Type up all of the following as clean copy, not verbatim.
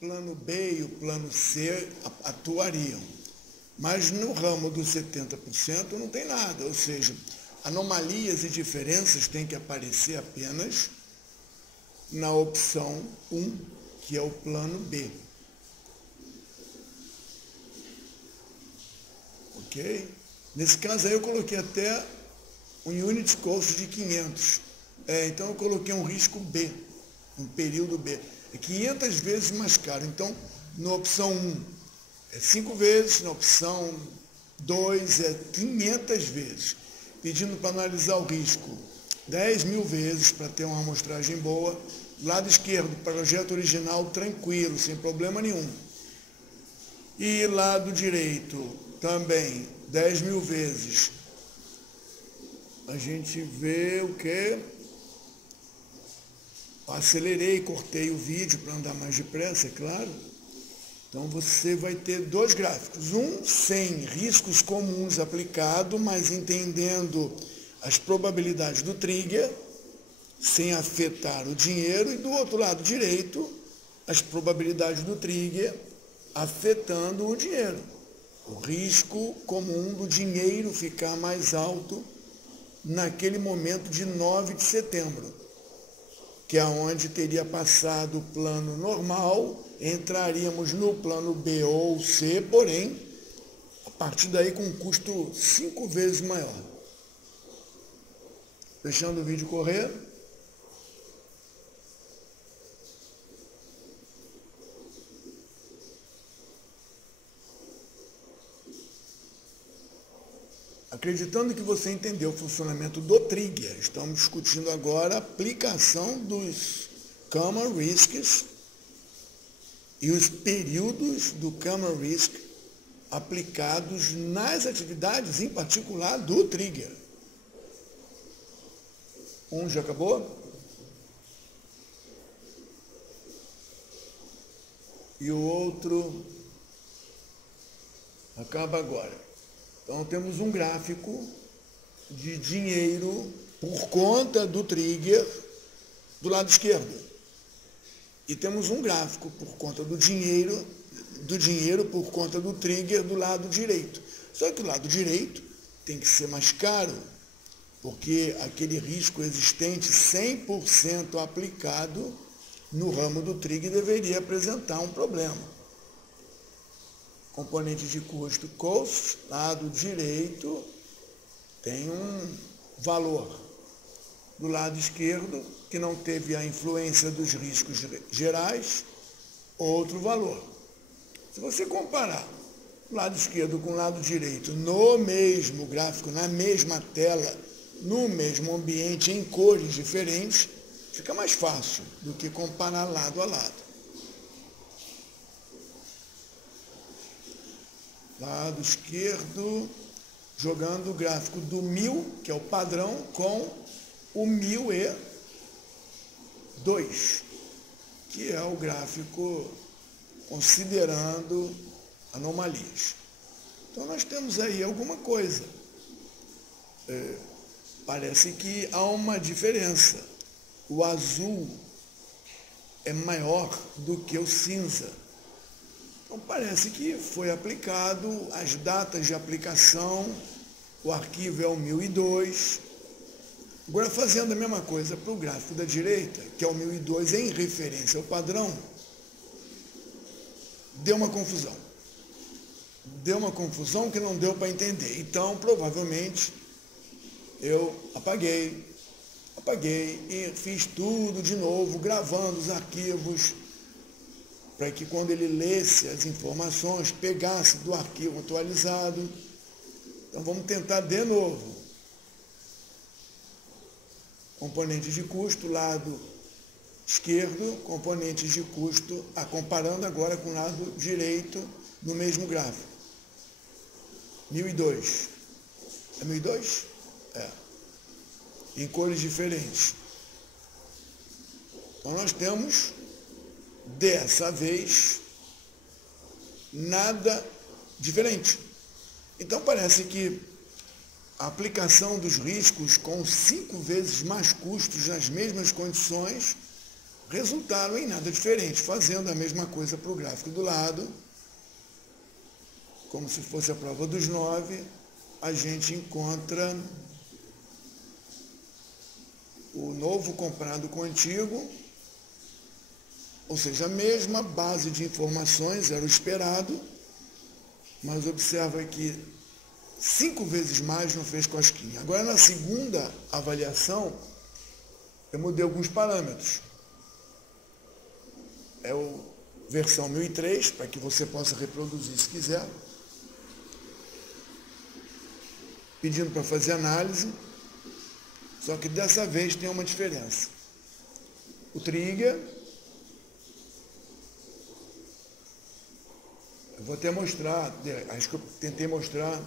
plano B e o plano C atuariam. Mas no ramo dos 70% não tem nada, ou seja, anomalias e diferenças têm que aparecer apenas na opção 1, que é o plano B. Ok? Nesse caso aí eu coloquei até um unit cost de 500. Então eu coloquei um risco B, um período B. É 500 vezes mais caro. Então, na opção 1 é 5 vezes, na opção 2 é 500 vezes. Pedindo para analisar o risco 10.000 vezes para ter uma amostragem boa. Lado esquerdo, projeto original tranquilo, sem problema nenhum. E lado direito também 10.000 vezes. A gente vê o quê? Acelerei, cortei o vídeo para andar mais depressa, é claro. Então você vai ter dois gráficos. Um sem riscos comuns aplicado, mas entendendo as probabilidades do trigger, sem afetar o dinheiro. E do outro lado direito, as probabilidades do trigger afetando o dinheiro. O risco comum do dinheiro ficar mais alto naquele momento de 9 de setembro, que é onde teria passado o plano normal, entraríamos no plano B ou C, porém, a partir daí com um custo 5 vezes maior. Deixando o vídeo correr. Acreditando que você entendeu o funcionamento do trigger, estamos discutindo agora a aplicação dos common risks e os períodos do common risk aplicados nas atividades, em particular, do trigger. Um já acabou? E o outro acaba agora. Então, temos um gráfico de dinheiro por conta do trigger do lado esquerdo. E temos um gráfico por conta do dinheiro por conta do trigger do lado direito. Só que o lado direito tem que ser mais caro, porque aquele risco existente 100% aplicado no ramo do trigger deveria apresentar um problema. Componente de custo, cost, lado direito, tem um valor. Do lado esquerdo, que não teve a influência dos riscos gerais, outro valor. Se você comparar o lado esquerdo com o lado direito no mesmo gráfico, na mesma tela, no mesmo ambiente, em cores diferentes, fica mais fácil do que comparar lado a lado. Lado esquerdo, jogando o gráfico do 1000, que é o padrão, com o 1002, que é o gráfico considerando anomalias. Então nós temos aí alguma coisa. Parece que há uma diferença. O azul é maior do que o cinza. Então, parece que foi aplicado as datas de aplicação, o arquivo é o 1002. Agora, fazendo a mesma coisa para o gráfico da direita, que é o 1002 em referência ao padrão, deu uma confusão. Deu uma confusão que não deu para entender. Então, provavelmente, eu apaguei e fiz tudo de novo, gravando os arquivos, para que quando ele lesse as informações, pegasse do arquivo atualizado. Então vamos tentar de novo. Componentes de custo, lado esquerdo, componentes de custo, comparando agora com o lado direito no mesmo gráfico. 1002. É 1002? É. Em cores diferentes. Então nós temos, dessa vez, nada diferente. Então parece que a aplicação dos riscos com 5 vezes mais custos nas mesmas condições resultaram em nada diferente. Fazendo a mesma coisa para o gráfico do lado, como se fosse a prova dos 9, a gente encontra o novo comparado com o antigo, ou seja, a mesma base de informações, era o esperado, mas observa que 5 vezes mais não fez cosquinha. Agora, na segunda avaliação, eu mudei alguns parâmetros. É a versão 1003, para que você possa reproduzir se quiser. Pedindo para fazer análise, só que dessa vez tem uma diferença. O trigger, eu vou até mostrar, acho que eu tentei mostrar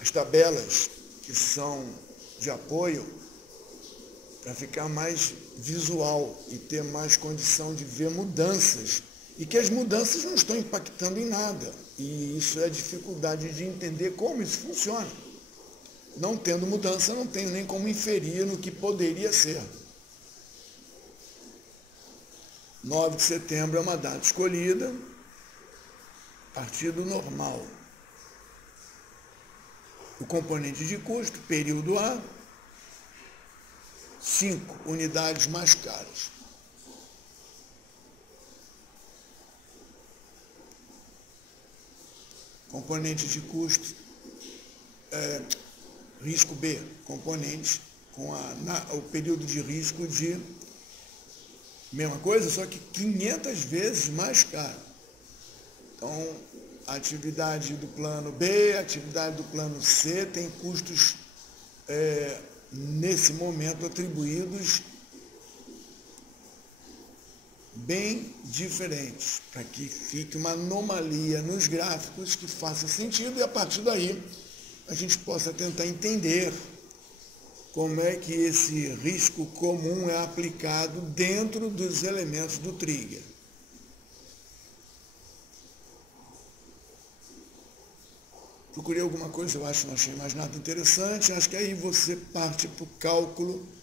as tabelas que são de apoio para ficar mais visual e ter mais condição de ver mudanças. E que as mudanças não estão impactando em nada. E isso é a dificuldade de entender como isso funciona. Não tendo mudança, não tenho nem como inferir no que poderia ser. 9 de setembro é uma data escolhida, partido normal. O componente de custo, período A, 5 unidades mais caras. Componente de custo, risco B, componente com o período de risco de mesma coisa, só que 500 vezes mais caro. Então, a atividade do plano B, a atividade do plano C tem custos, nesse momento, atribuídos bem diferentes, para que fique uma anomalia nos gráficos que faça sentido e a partir daí a gente possa tentar entender como é que esse risco comum é aplicado dentro dos elementos do trigger. Procurei alguma coisa, eu acho que não achei mais nada interessante, acho que aí você parte para o cálculo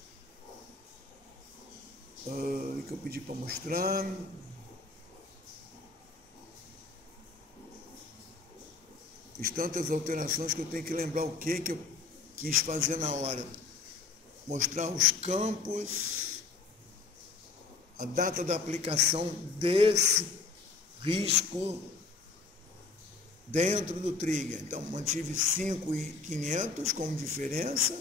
que eu pedi para mostrar. Fiz tantas alterações que eu tenho que lembrar o que eu quis fazer na hora. Mostrar os campos, a data da aplicação desse risco dentro do trigger. Então, mantive 5.500 como diferença.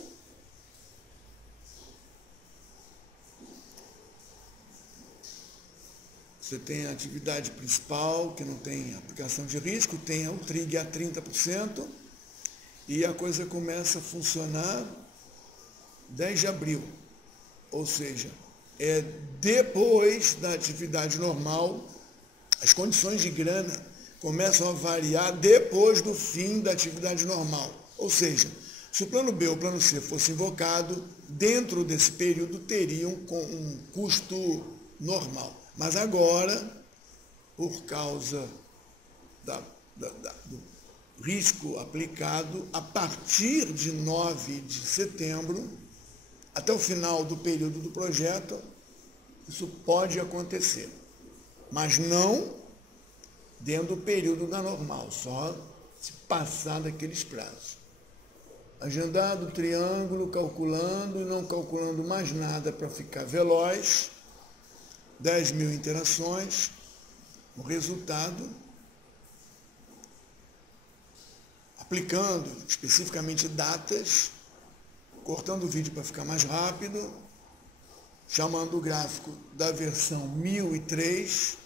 Você tem a atividade principal, que não tem aplicação de risco, tem o trigger a 30%, e a coisa começa a funcionar 10 de abril. Ou seja, é depois da atividade normal, as condições de grana começam a variar depois do fim da atividade normal. Ou seja, se o plano B ou o plano C fosse invocado, dentro desse período teria um custo normal. Mas agora, por causa do risco aplicado, a partir de 9 de setembro, até o final do período do projeto, isso pode acontecer. Mas não dentro do período da normal, só se passar daqueles prazos. Agendado, triângulo, calculando e não calculando mais nada para ficar veloz. 10.000 interações, o resultado, aplicando especificamente datas, cortando o vídeo para ficar mais rápido, chamando o gráfico da versão 1003,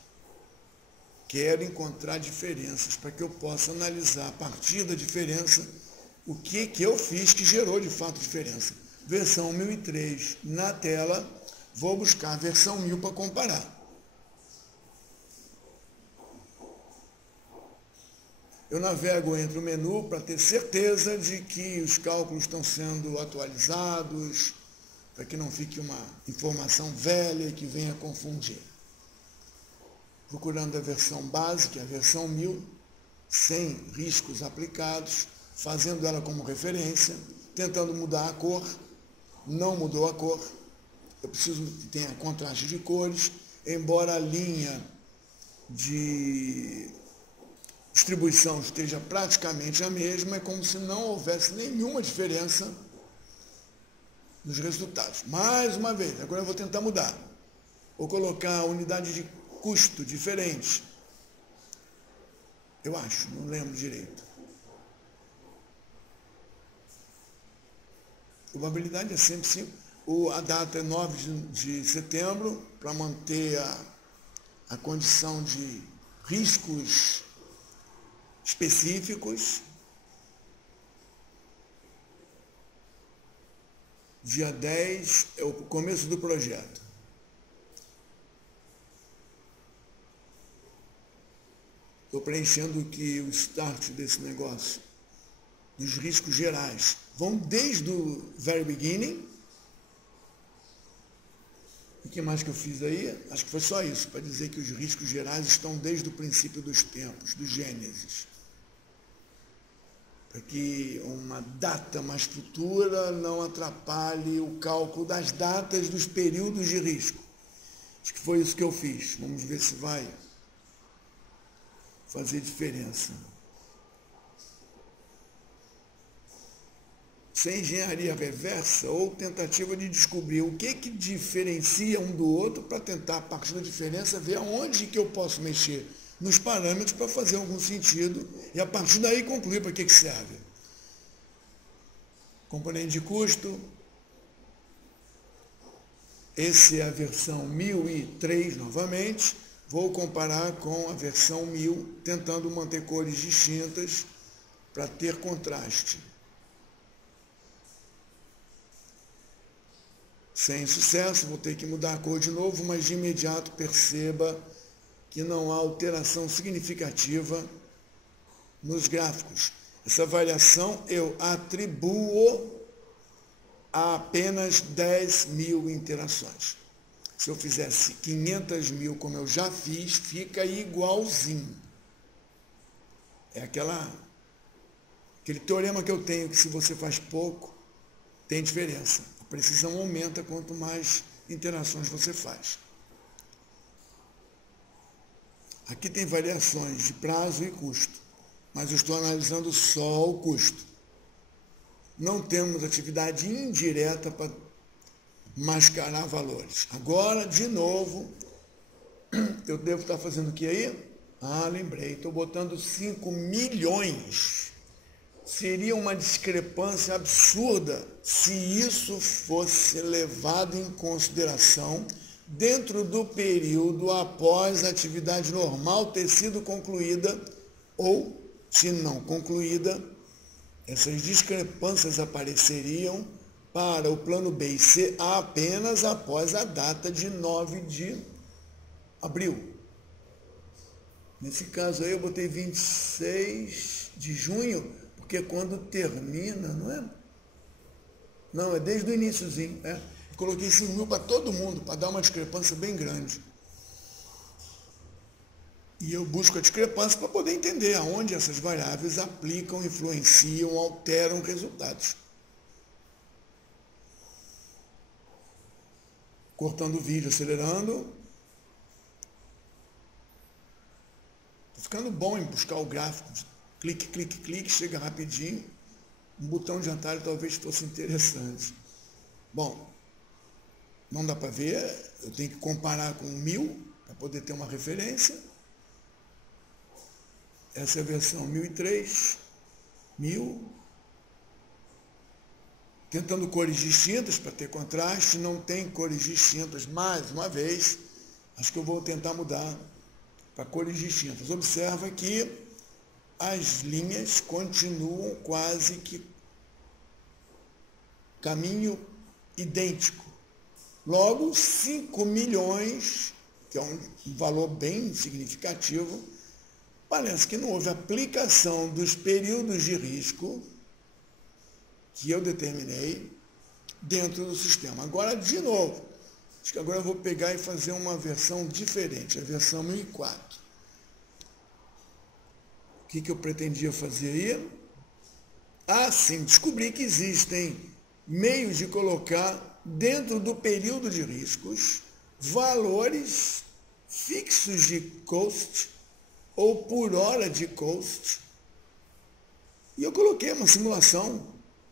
quero encontrar diferenças para que eu possa analisar a partir da diferença o que eu fiz que gerou de fato diferença. Versão 1003 na tela. Vou buscar a versão 1000 para comparar. Eu navego entre o menu para ter certeza de que os cálculos estão sendo atualizados, para que não fique uma informação velha que venha confundir. Procurando a versão básica, a versão 1000, sem riscos aplicados, fazendo ela como referência, tentando mudar a cor, não mudou a cor. eu preciso que tenha contraste de cores, embora a linha de distribuição esteja praticamente a mesma, é como se não houvesse nenhuma diferença nos resultados. Mais uma vez, agora eu vou tentar mudar. Vou colocar a unidade de custo diferente. Eu acho, não lembro direito. Probabilidade é sempre 5. A data é 9 de setembro, para manter a condição de riscos específicos. Dia 10 é o começo do projeto. Estou preenchendo que o start desse negócio, dos riscos gerais, vão desde o very beginning. O que mais que eu fiz aí? Acho que foi só isso, para dizer que os riscos gerais estão desde o princípio dos tempos, do Gênesis. Para que uma data mais futura não atrapalhe o cálculo das datas dos períodos de risco. Acho que foi isso que eu fiz. Vamos ver se vai fazer diferença. Sem engenharia reversa ou tentativa de descobrir o que diferencia um do outro para tentar, a partir da diferença, ver aonde que eu posso mexer nos parâmetros para fazer algum sentido e a partir daí concluir para que serve. Componente de custo. Essa é a versão 1003 novamente. Vou comparar com a versão 1000, tentando manter cores distintas para ter contraste. Sem sucesso, vou ter que mudar a cor de novo, mas de imediato perceba que não há alteração significativa nos gráficos. Essa variação eu atribuo a apenas 10.000 interações. Se eu fizesse 500.000, como eu já fiz, fica igualzinho. É aquele teorema que eu tenho, que se você faz pouco, tem diferença. A precisão aumenta quanto mais interações você faz. Aqui tem variações de prazo e custo, mas eu estou analisando só o custo. Não temos atividade indireta para mascarar valores. Agora, de novo, eu devo estar fazendo o que aí? Lembrei, estou botando 5 milhões. Seria uma discrepância absurda se isso fosse levado em consideração dentro do período após a atividade normal ter sido concluída ou, se não concluída, essas discrepâncias apareceriam para o plano B e C apenas após a data de 9 de abril. Nesse caso aí eu botei 26 de junho, porque é quando termina, não é? Não, é desde o iniciozinho. Coloquei 5.000 para todo mundo, para dar uma discrepância bem grande. E eu busco a discrepância para poder entender aonde essas variáveis aplicam, influenciam, alteram resultados. Cortando o vídeo, acelerando. Está ficando bom em buscar o gráfico. Clique, clique, clique, chega rapidinho. Um botão de atalho talvez fosse interessante. Bom, não dá para ver, eu tenho que comparar com 1000 para poder ter uma referência. Essa é a versão 1003, 1000. Tentando cores distintas para ter contraste, não tem cores distintas. Mais uma vez, acho que eu vou tentar mudar para cores distintas. Observa que as linhas continuam quase que caminho idêntico. Logo, 5 milhões, que é um valor bem significativo, parece que não houve aplicação dos períodos de risco que eu determinei dentro do sistema. Agora, de novo, acho que agora eu vou pegar e fazer uma versão diferente, a versão 1004. O que eu pretendia fazer aí? Sim, descobri que existem meios de colocar dentro do período de riscos, valores fixos de cost ou por hora de cost. E eu coloquei uma simulação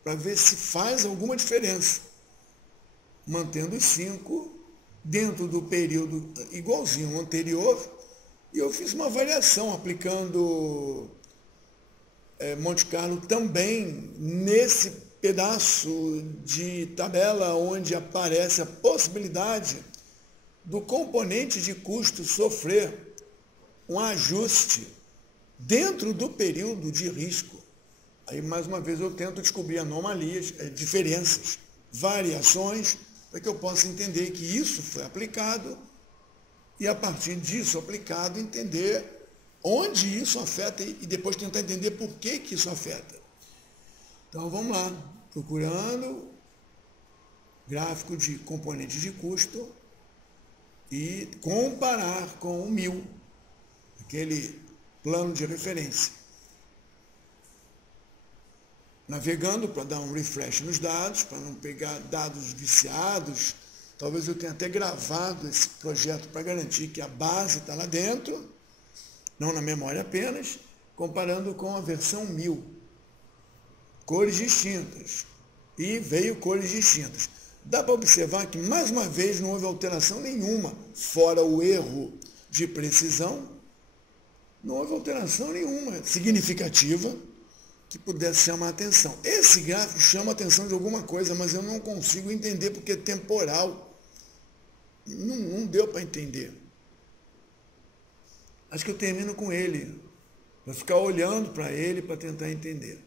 para ver se faz alguma diferença, mantendo os 5 dentro do período igualzinho ao anterior, e eu fiz uma variação aplicando Monte Carlo também nesse pedaço de tabela onde aparece a possibilidade do componente de custo sofrer um ajuste dentro do período de risco. Aí, mais uma vez, eu tento descobrir anomalias, diferenças, variações, para que eu possa entender que isso foi aplicado e, a partir disso aplicado, entender onde isso afeta e depois tentar entender por que isso afeta. Então, vamos lá, procurando gráfico de componente de custo e comparar com o 1000, aquele plano de referência. Navegando para dar um refresh nos dados, para não pegar dados viciados. Talvez eu tenha até gravado esse projeto para garantir que a base está lá dentro, não na memória apenas, comparando com a versão 1000. Cores distintas. E veio cores distintas. Dá para observar que, mais uma vez, não houve alteração nenhuma, fora o erro de precisão, não houve alteração nenhuma significativa que pudesse chamar a atenção. Esse gráfico chama a atenção de alguma coisa, mas eu não consigo entender porque é temporal. Não deu para entender. Acho que eu termino com ele. Vou ficar olhando para ele para tentar entender.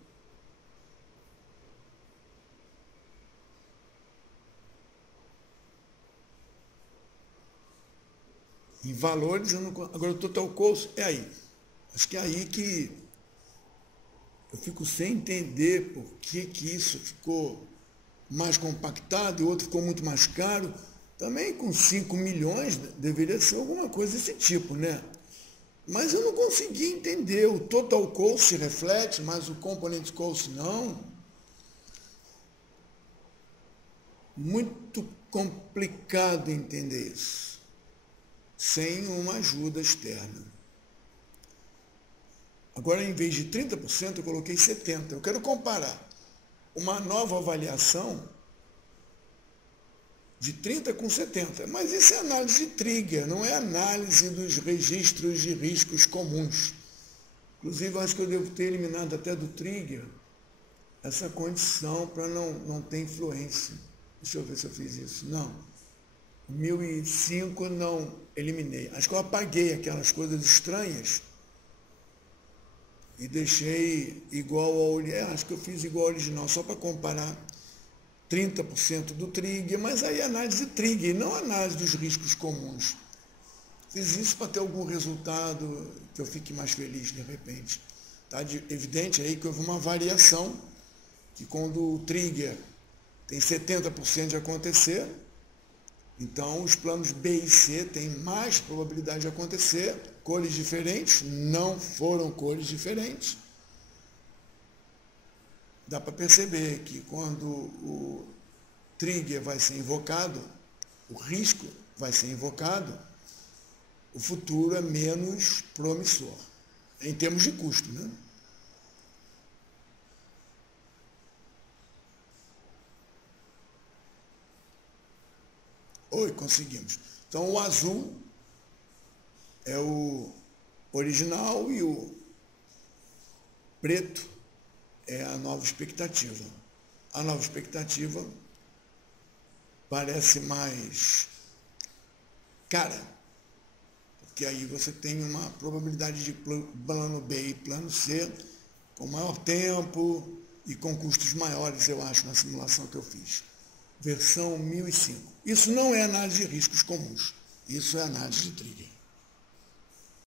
Em valores, agora o total cost é aí. Acho que é aí que eu fico sem entender por que isso ficou mais compactado e o outro ficou muito mais caro. Também com 5 milhões deveria ser alguma coisa desse tipo, né? Mas eu não consegui entender. O total cost reflete, mas o component cost não. Muito complicado entender isso, sem uma ajuda externa. Agora, em vez de 30%, eu coloquei 70%. Eu quero comparar uma nova avaliação de 30 com 70. Mas isso é análise de trigger, não é análise dos registros de riscos comuns. Inclusive, eu acho que eu devo ter eliminado até do trigger essa condição para não ter influência. Deixa eu ver se eu fiz isso. Não. 1005 não eliminei. Acho que eu apaguei aquelas coisas estranhas e deixei igual ao... acho que eu fiz igual ao original, só para comparar 30% do trigger, mas aí análise de trigger, não análise dos riscos comuns. Fiz isso para ter algum resultado que eu fique mais feliz de repente. Está evidente aí que houve uma variação, que quando o trigger tem 70% de acontecer, então os planos B e C têm mais probabilidade de acontecer, cores diferentes, não foram cores diferentes. Dá para perceber que quando o trigger vai ser invocado, o risco vai ser invocado, o futuro é menos promissor, em termos de custo, né? Oi, conseguimos. Então, o azul é o original e o preto é a nova expectativa. A nova expectativa parece mais cara, porque aí você tem uma probabilidade de plano B e plano C com maior tempo e com custos maiores, eu acho, na simulação que eu fiz. Versão 1005. Isso não é análise de riscos comuns, isso é análise de trigger.